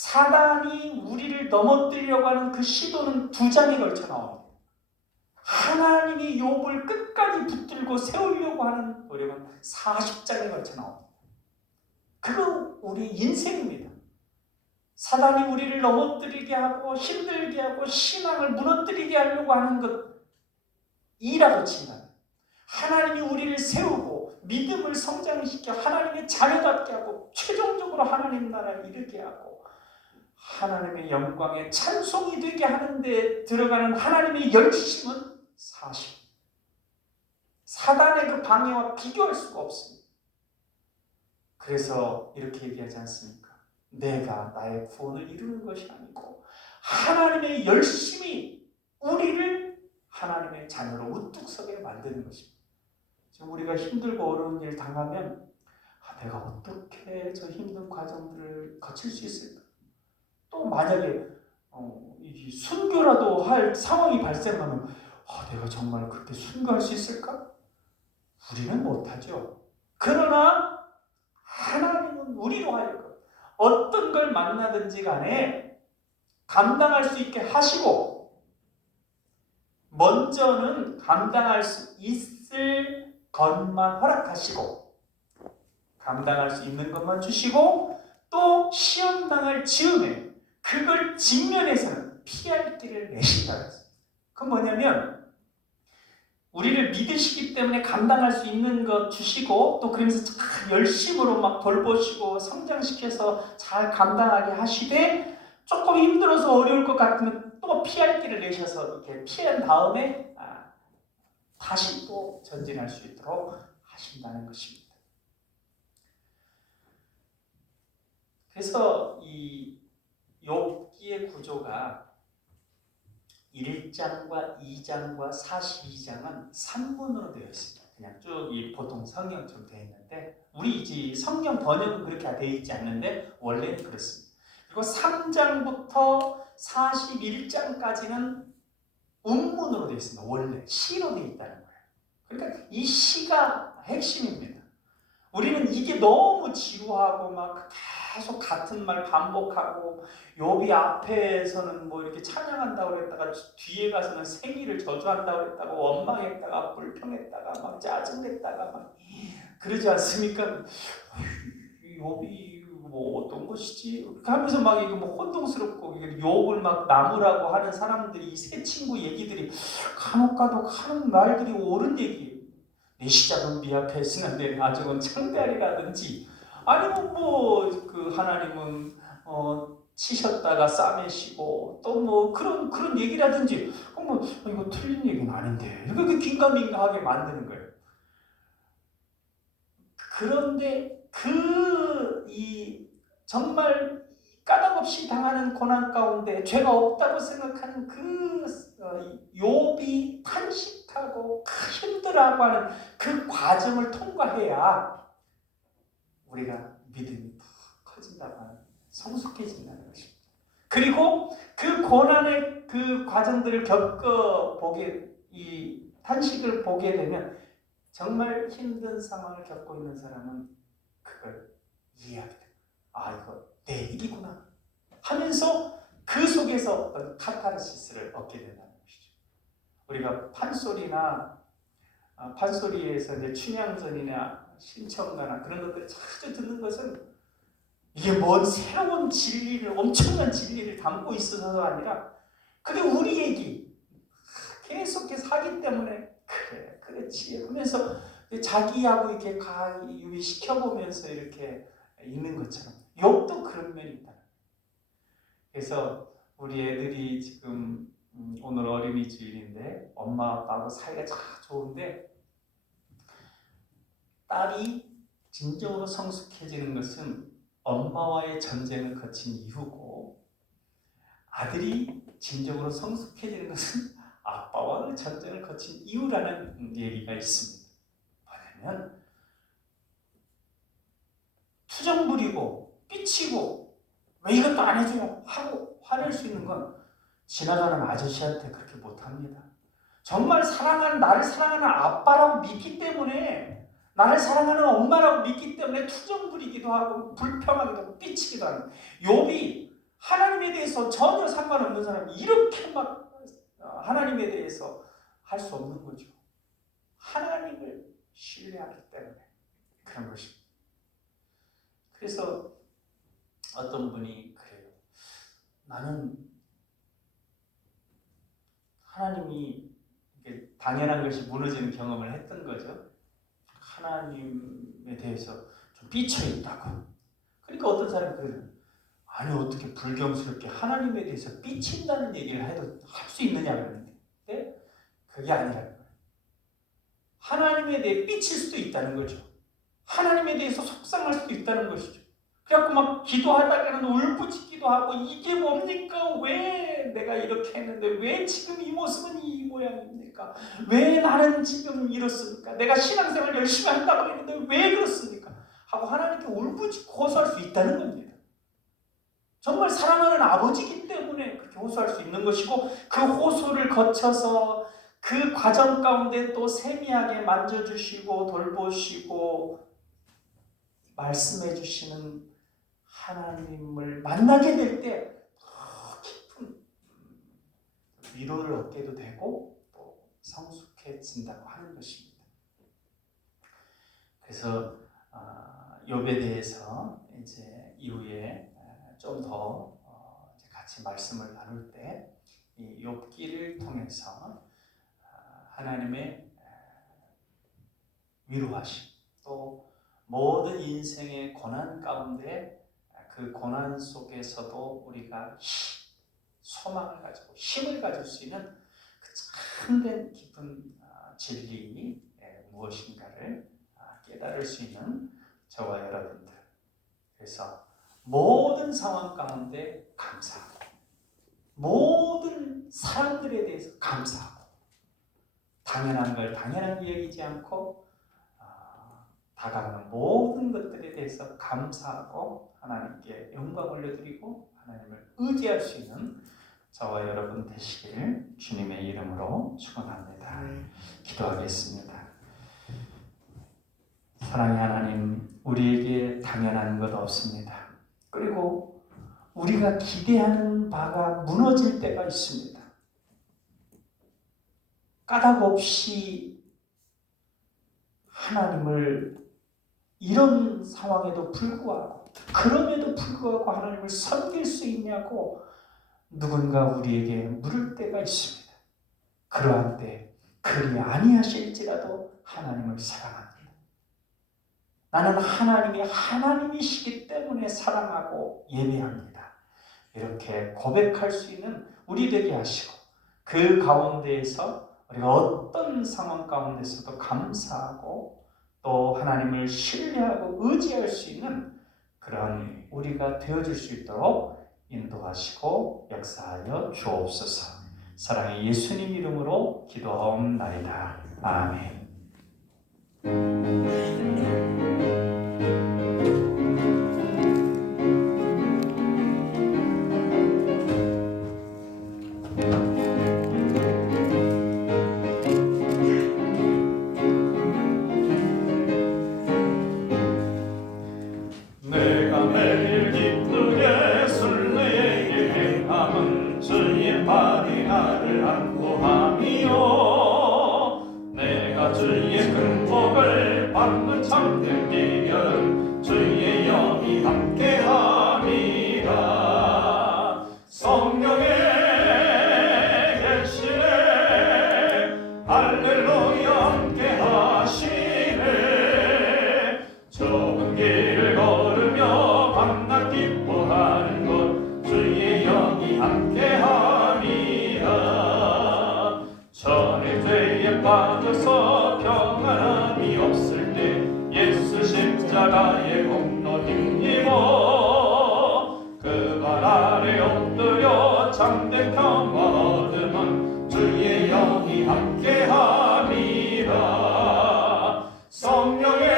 사단이 우리를 넘어뜨리려고 하는 그 시도는 2장에 걸쳐 나옵니다. 하나님이 욥을 끝까지 붙들고 세우려고 하는 노력은 40장에 걸쳐 나옵니다. 그거 우리 인생입니다. 사단이 우리를 넘어뜨리게 하고 힘들게 하고 신앙을 무너뜨리게 하려고 하는 것 이라고 친다면, 하나님이 우리를 세우고 믿음을 성장시켜 하나님의 자녀답게 하고 최종적으로 하나님 나라에 이르게 하고 하나님의 영광에 찬송이 되게 하는 데 들어가는 하나님의 열심은 40. 사단의 그 방해와 비교할 수가 없습니다. 그래서 이렇게 얘기하지 않습니까? 내가 나의 구원을 이루는 것이 아니고 하나님의 열심이 우리를 하나님의 자녀로 우뚝 서게 만드는 것입니다. 지금 우리가 힘들고 어려운 일 당하면 내가 어떻게 저 힘든 과정들을 거칠 수 있을까? 또 만약에 순교라도 할 상황이 발생하면 내가 정말 그렇게 순교할 수 있을까? 우리는 못하죠. 그러나 하나님은 우리로 하여금 어떤 걸 만나든지 간에 감당할 수 있게 하시고, 먼저는 감당할 수 있을 것만 허락하시고, 감당할 수 있는 것만 주시고, 또 시험당할 즈음에 그걸 직면해서는 피할 길을 내신다는 것입니다. 그건 뭐냐면 우리를 믿으시기 때문에 감당할 수 있는 것 주시고, 또 그러면서 잘 열심으로 막 돌보시고 성장시켜서 잘 감당하게 하시되, 조금 힘들어서 어려울 것 같으면 또 피할 길을 내셔서 이렇게 피한 다음에 다시 또 전진할 수 있도록 하신다는 것입니다. 그래서 이 욥기의 구조가 1장과 2장과 42장은 3문으로 되어 있습니다. 그냥 쭉 보통 성경처럼 되어 있는데, 우리 이제 성경 번역은 그렇게 되어 있지 않는데 원래는 그렇습니다. 그리고 3장부터 41장까지는 운문으로 되어 있습니다. 원래 시로 되어 있다는 거예요. 그러니까 이 시가 핵심입니다. 우리는 이게 너무 지루하고 막 계속 같은 말 반복하고, 욥이 앞에서는 뭐 이렇게 찬양한다고 그랬다가 뒤에 가서는 생일을 저주한다고 그랬다가 원망했다가 불평했다가 막 짜증냈다가 막 그러지 않습니까? 욥이 뭐 어떤 것이지? 하면서 막 이거 뭐 혼동스럽고, 욥을 막 나무라고 하는 사람들이, 이 세 친구 얘기들이 간혹가도 하는 말들이 옳은 얘기예요. 내 시작은 미약했으나 내 나중은 창대하리라든지, 아니면 뭐 그 하나님은 치셨다가 싸매시고, 또 뭐 그런 얘기라든지, 뭐 이거 틀린 얘기는 아닌데 이렇게 긴가민가하게 만드는 거예요. 그런데 정말 까닭없이 당하는 고난 가운데 죄가 없다고 생각하는 욥이 탄식하고 힘들어하고 하는 그 과정을 통과해야 우리가 믿음이 더 커진다고 하는, 성숙해진다는 것입니다. 그리고 그 고난의 그 과정들을 겪어보게, 이 탄식을 보게 되면 정말 힘든 상황을 겪고 있는 사람은 그걸 이해하게 됩니다. 이거 내 일이구나 하면서 그 속에서 어떤 카타르시스를 얻게 된다는 것이죠. 우리가 판소리에서 이제 춘향전이나 신청가나 그런 것들을 자주 듣는 것은 이게 뭔 새로운 진리를, 엄청난 진리를 담고 있어서가 아니라, 그게 우리 얘기 계속해서 하기 때문에 그래 그렇지 하면서 자기하고 이렇게 유의시켜보면서 이렇게 있는 것처럼 욥도 그런 면이 있다. 그래서 우리 애들이 지금 오늘 어린이주일인데 엄마 아빠하고 사이가 참 좋은데, 딸이 진정으로 성숙해지는 것은 엄마와의 전쟁을 거친 이후고, 아들이 진정으로 성숙해지는 것은 아빠와의 전쟁을 거친 이유라는 얘기가 있습니다. 뭐냐면 투정 부리고 삐치고 왜 이것도 안 해줘요 하고 화낼 수 있는 건 지나가는 아저씨한테 그렇게 못합니다. 정말 나를 사랑하는 아빠라고 믿기 때문에, 나를 사랑하는 엄마라고 믿기 때문에 투정 부리기도 하고 불평하기도 하고 삐치기도 하는, 욥이 하나님에 대해서 전혀 상관없는 사람이 이렇게 막 하나님에 대해서 할 수 없는 거죠. 하나님을 신뢰하기 때문에 그런 것입니다. 그래서 어떤 분이 그래요. 나는 하나님이 당연한 것이 무너지는 경험을 했던 거죠. 하나님에 대해서 좀 삐쳐 있다고. 그러니까 어떤 사람이 그래요. 아니 어떻게 불경스럽게 하나님에 대해서 삐친다는 얘기를 해도 할 수 있느냐 그러는데 그게 아니라는 거예요. 하나님에 대해 삐칠 수도 있다는 거죠. 하나님에 대해서 속상할 수도 있다는 것이죠. 그래갖고 막 기도하다가는 울부짖기도 하고 이게 뭡니까? 왜 내가 이렇게 했는데 왜 지금 이 모습은 이 모양입니까? 왜 나는 지금 이렇습니까? 내가 신앙생활 열심히 한다고 했는데 왜 그렇습니까? 하고 하나님께 울부짖고 호소할 수 있다는 겁니다. 정말 사랑하는 아버지이기 때문에 그렇게 호소할 수 있는 것이고 그 호소를 거쳐서 그 과정 가운데 또 세미하게 만져주시고 돌보시고 말씀해 주시는 하나님을 만나게 될 때 더 깊은 위로를 얻게도 되고 또 성숙해진다고 하는 것입니다. 그래서 욥에 대해서 이제 이후에 좀 더 같이 말씀을 나눌 때 이 욥기를 통해서 하나님의 위로하심 또 모든 인생의 고난 가운데 그 고난 속에서도 우리가 소망을 가지고 힘을 가질 수 있는 그 참된 깊은 진리 무엇인가를 깨달을 수 있는 저와 여러분들. 그래서 모든 상황 가운데 감사하고 모든 사람들에 대해서 감사하고 당연한 걸 당연하게 여기지 않고 다가오는 모든 것들에 대해서 감사하고 하나님께 영광 올려드리고 하나님을 의지할 수 있는 저와 여러분 되시길 주님의 이름으로 축원합니다. 기도하겠습니다. 사랑의 하나님, 우리에게 당연한 것 없습니다. 그리고 우리가 기대하는 바가 무너질 때가 있습니다. 까닭 없이 하나님을 이런 상황에도 불구하고 그럼에도 불구하고 하나님을 섬길 수 있냐고 누군가 우리에게 물을 때가 있습니다. 그러한 때 그리 아니하실지라도 하나님을 사랑합니다. 나는 하나님이 하나님이시기 때문에 사랑하고 예배합니다. 이렇게 고백할 수 있는 우리 되게 하시고 그 가운데에서 우리가 어떤 상황 가운데서도 감사하고 또 하나님을 신뢰하고 의지할 수 있는 그런 우리가 되어줄 수 있도록 인도하시고 역사하여 주옵소서. 사랑의 예수님 이름으로 기도하옵나이다. 아멘. 내가 매일 기쁘게 순례에게 행함은 주의 발이 나를 안보함이요 내가 주의 큰 복을 받는 참된 비결은 주의 영이 함께함이라 성령의 계시네 할렐루야 함께하시네 좁은 길을 걸으며 밤낮 기뻐하는 것 주의 영이 함께함이라 전에 죄에 빠져서 평안함이 없을 때 예수 십자가의 공로 힘입어 그 발 아래 엎드려 참된 평화 얻으면 주의 영이 함께함이라 성령의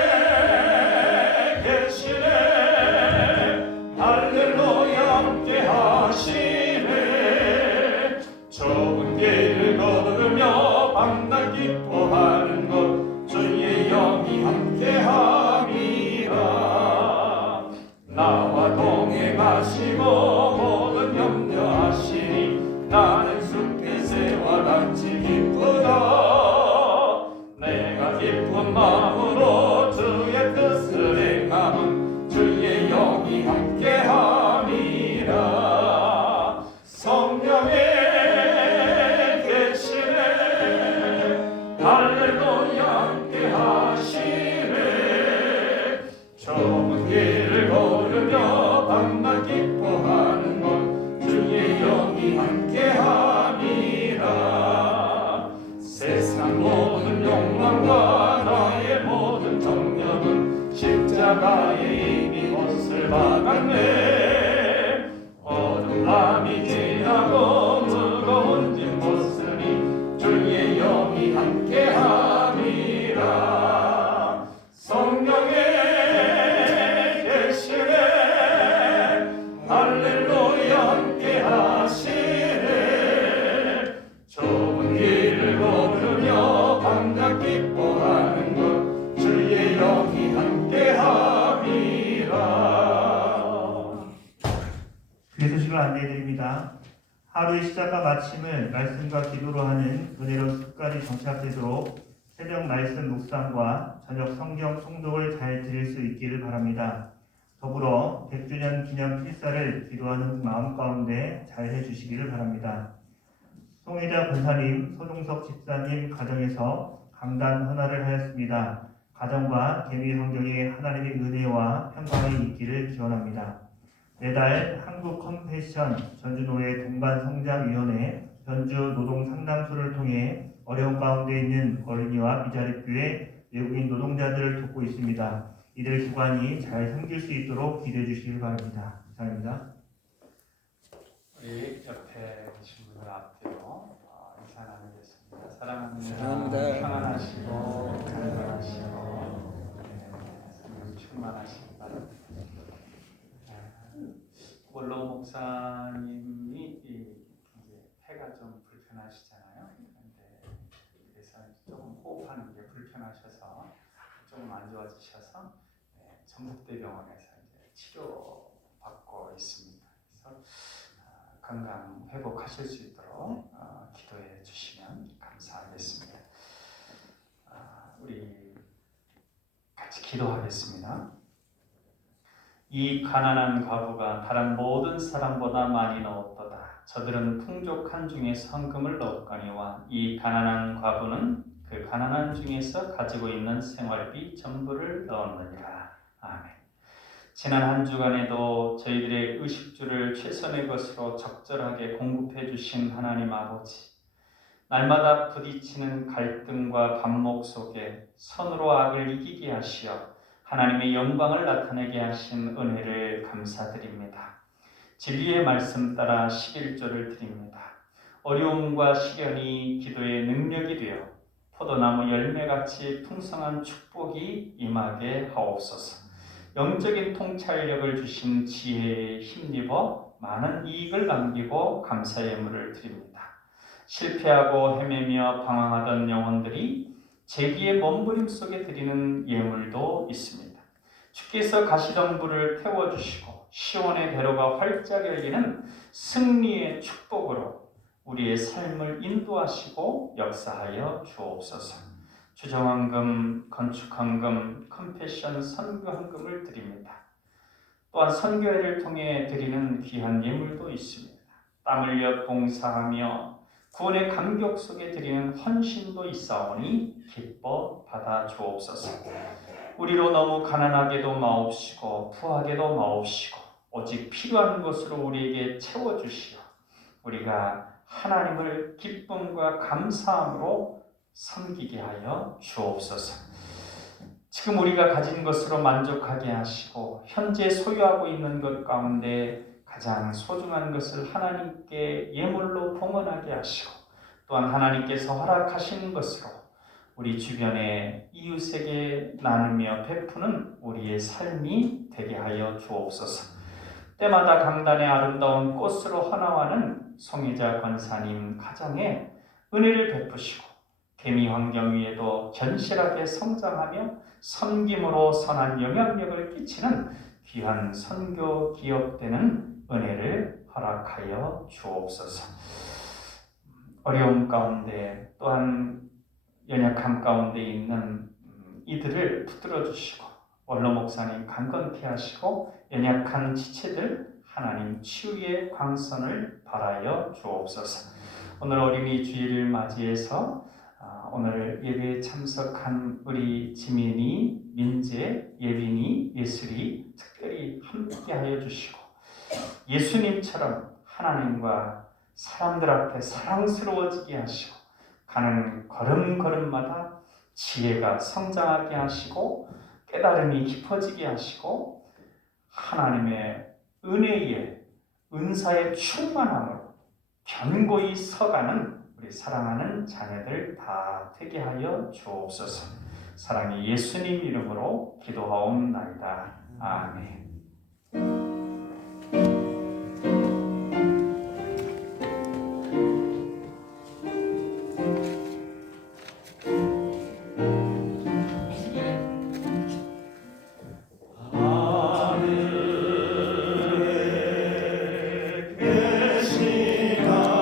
계시네 할렐루야 함께하시네 좁은 길을 걸으며 밤낮 기뻐하는 것 주의 영이 함께함이라 나와 동행하시고 모든 하루의 시작과 마침을 말씀과 기도로 하는 은혜로운 습관이 정착되도록 새벽 말씀 묵상과 저녁 성경 통독을 잘 드릴 수 있기를 바랍니다. 더불어 100주년 기념 필사를 기도하는 마음 가운데 잘 해주시기를 바랍니다. 송혜자 권사님, 소종석 집사님 가정에서 강단 헌화를 하였습니다. 가정과 개미 환경에 하나님의 은혜와 평강이 있기를 기원합니다. 매달 한국 컴패션 전주노회 동반성장위원회 전주 노동상담소를 통해 어려운 가운데 있는 어린이와 미자립교회 외국인 노동자들을 돕고 있습니다. 이들 기관이 잘 섬길 수 있도록 기도해 주시길 바랍니다. 감사합니다. 우리 옆에 계신 분들 앞뒤로 인사 나누겠습니다. 사랑합니다. 사랑합니다. 평안하시고 건강하시고 성령 충만하시기 바랍니다. 원로 목사님이 이제 폐가 좀 불편하시잖아요. 그래서 조금 호흡하는 게 불편하셔서 조금 안 좋아지셔서 전북대병원에서 이제 치료받고 있습니다. 그래서 건강 회복하실 수 있도록 기도해 주시면 감사하겠습니다. 우리 같이 기도하겠습니다. 이 가난한 과부가 다른 모든 사람보다 많이 넣었도다. 저들은 풍족한 중에 성금을 넣었거니와 이 가난한 과부는 그 가난한 중에서 가지고 있는 생활비 전부를 넣었느니라. 아멘. 지난 한 주간에도 저희들의 의식주를 최선의 것으로 적절하게 공급해 주신 하나님 아버지, 날마다 부딪히는 갈등과 반목 속에 선으로 악을 이기게 하시어 하나님의 영광을 나타내게 하신 은혜를 감사드립니다. 진리의 말씀 따라 11조를 드립니다. 어려움과 시련이 기도의 능력이 되어 포도나무 열매같이 풍성한 축복이 임하게 하옵소서. 영적인 통찰력을 주신 지혜에 힘입어 많은 이익을 남기고 감사의 예물을 드립니다. 실패하고 헤매며 방황하던 영혼들이 재기의 몸부림 속에 드리는 예물도 있습니다. 주께서 가시덤불을 태워주시고 시온의 배로가 활짝 열리는 승리의 축복으로 우리의 삶을 인도하시고 역사하여 주옵소서. 주정헌금, 건축헌금, 컴패션 선교헌금을 드립니다. 또한 선교회를 통해 드리는 귀한 예물도 있습니다. 땀 흘려 봉사하며 구원의 감격 속에 드리는 헌신도 있사오니 기뻐 받아 주옵소서. 우리로 너무 가난하게도 마옵시고 부하게도 마옵시고 오직 필요한 것으로 우리에게 채워주시어 우리가 하나님을 기쁨과 감사함으로 섬기게 하여 주옵소서. 지금 우리가 가진 것으로 만족하게 하시고 현재 소유하고 있는 것 가운데 가장 소중한 것을 하나님께 예물로 봉헌하게 하시고 또한 하나님께서 허락하시는 것으로 우리 주변의 이웃에게 나누며 베푸는 우리의 삶이 되게 하여 주옵소서. 때마다 강단의 아름다운 꽃으로 헌화하는 송혜자 권사님 가정에 은혜를 베푸시고 개미 환경 위에도 견실하게 성장하며 섬김으로 선한 영향력을 끼치는 귀한 선교 기업되는 은혜를 허락하여 주옵소서. 어려움 가운데 또한 연약함 가운데 있는 이들을 붙들어 주시고 원로 목사님 강건케 하시고 연약한 지체들 하나님 치유의 광선을 발하여 주옵소서. 오늘 어린이 주일을 맞이해서 오늘 예배에 참석한 우리 지민이, 민재, 예빈이, 예슬이 특별히 함께 하여 주시고 예수님처럼 하나님과 사람들 앞에 사랑스러워지게 하시고 가는 걸음걸음마다 지혜가 성장하게 하시고 깨달음이 깊어지게 하시고 하나님의 은혜의 은사의 충만함으로 견고히 서가는 우리 사랑하는 자녀들 다 되게 하여 주옵소서. 사랑의 예수님 이름으로 기도하옵나이다. 아멘. 계시나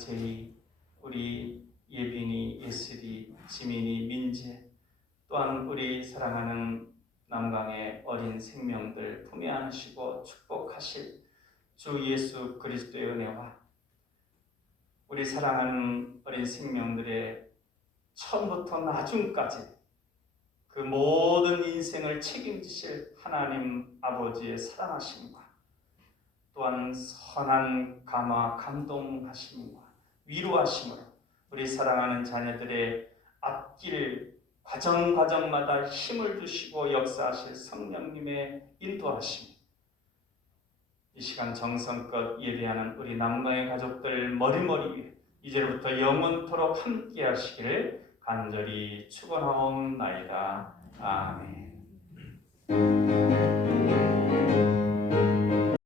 제이, 우리 예빈이, 예슬이, 지민이, 민재, 또한 우리 사랑하는 남강의 어린 생명들 품에 안으시고 축복하실 주 예수 그리스도의 은혜와 우리 사랑하는 어린 생명들의 처음부터 나중까지 그 모든 인생을 책임지실 하나님 아버지의 사랑하심과 또한 선한 감화 감동하심과 위로하심으로 우리 사랑하는 자녀들의 앞길 과정마다 힘을 주시고 역사하실 성령님의 인도하심, 이 시간 정성껏 예배하는 우리 남강의 가족들 머리머리 위에 이제부터 영원토록 함께 하시기를 간절히 축원하옵나이다. 아멘.